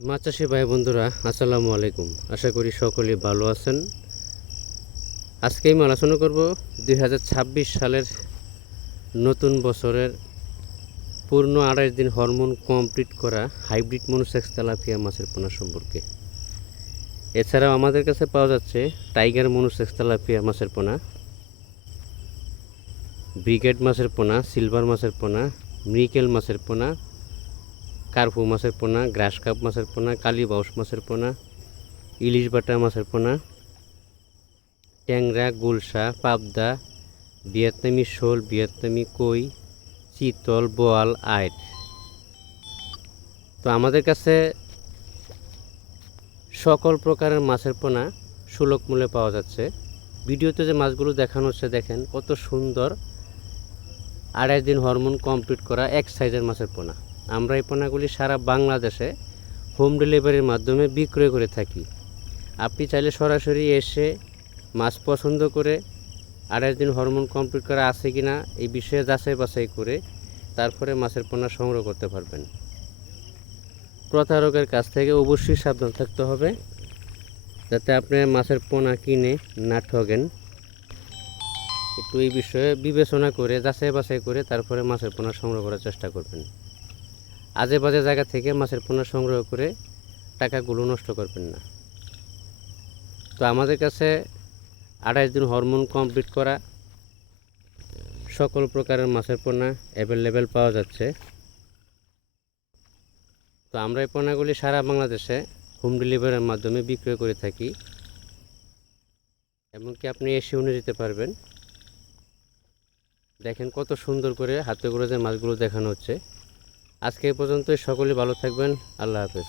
মাছ চাষি ভাই বন্ধুরা, আসসালামু আলাইকুম। আশা করি সকলেই ভালো আছেন। আজকে আমি আলোচনা করব 2026 সালের নতুন বছরের পূর্ণ 28 দিন হরমোন কমপ্লিট করা হাইব্রিড মনোসেক্স তেলাপিয়া মাছের পোনা সম্পর্কে। এছাড়াও আমাদের কাছে পাওয়া যাচ্ছে টাইগার মনোসেক্স তেলাপিয়া মাছের পোনা, ব্রিগেড মাছের পোনা, সিলভার মাছের পোনা, মৃগেল মাছের পোনা, কার্পু মাছের পোনা, গ্রাস কাপ মাছের পোনা, কালীবাউস মাছের পোনা, ইলিশ বাটা মাছের পোনা, ট্যাংরা, গুলশা, পাবদা, ভিয়েতনামি শোল, ভিয়েতনামি কই, চিতল, বোয়াল, আইট। তো আমাদের কাছে সকল প্রকারের মাছের পোনা সুলভ মূল্যে পাওয়া যাচ্ছে। ভিডিওতে যে মাছগুলো দেখানো হচ্ছে দেখেন কত সুন্দর 28 দিন হরমোন কমপ্লিট করা এক সাইজের মাছের পোনা। আমরা এই পোনাগুলি সারা বাংলাদেশে হোম ডেলিভারির মাধ্যমে বিক্রয় করে থাকি। আপনি চাইলে সরাসরি এসে মাছ পছন্দ করে 28 দিন হরমোন কমপ্লিট করা আছে কি না এই বিষয়ে যাচাই বাছাই করে তারপরে মাছের পোনা সংগ্রহ করতে পারবেন। প্রতারকের কাছ থেকে অবশ্যই সাবধান থাকতে হবে, যাতে আপনি মাছের পোনা কিনে না ঠকেন। একটু এই বিষয়ে বিবেচনা করে যাচাই বাছাই করে তারপরে মাছের পোনা সংগ্রহ করার চেষ্টা করবেন। আজে বাজে জায়গা থেকে মাছের পোনা সংগ্রহ করে টাকাগুলো নষ্ট করবেন না। তো আমাদের কাছে 28 দিন হরমোন কমপ্লিট করা সকল প্রকারের মাছের পোনা অ্যাভেলেবেল পাওয়া যাচ্ছে। তো আমরা এই পোনাগুলি সারা বাংলাদেশে হোম ডেলিভারির মাধ্যমে বিক্রয় করে থাকি, এমনকি আপনি এসেও নিয়ে যেতে পারবেন। দেখেন কত সুন্দর করে হাতে করে যে মাছগুলো দেখানো হচ্ছে। আজকে এই পর্যন্তই, সকলেই ভালো থাকবেন। আল্লাহ হাফেজ।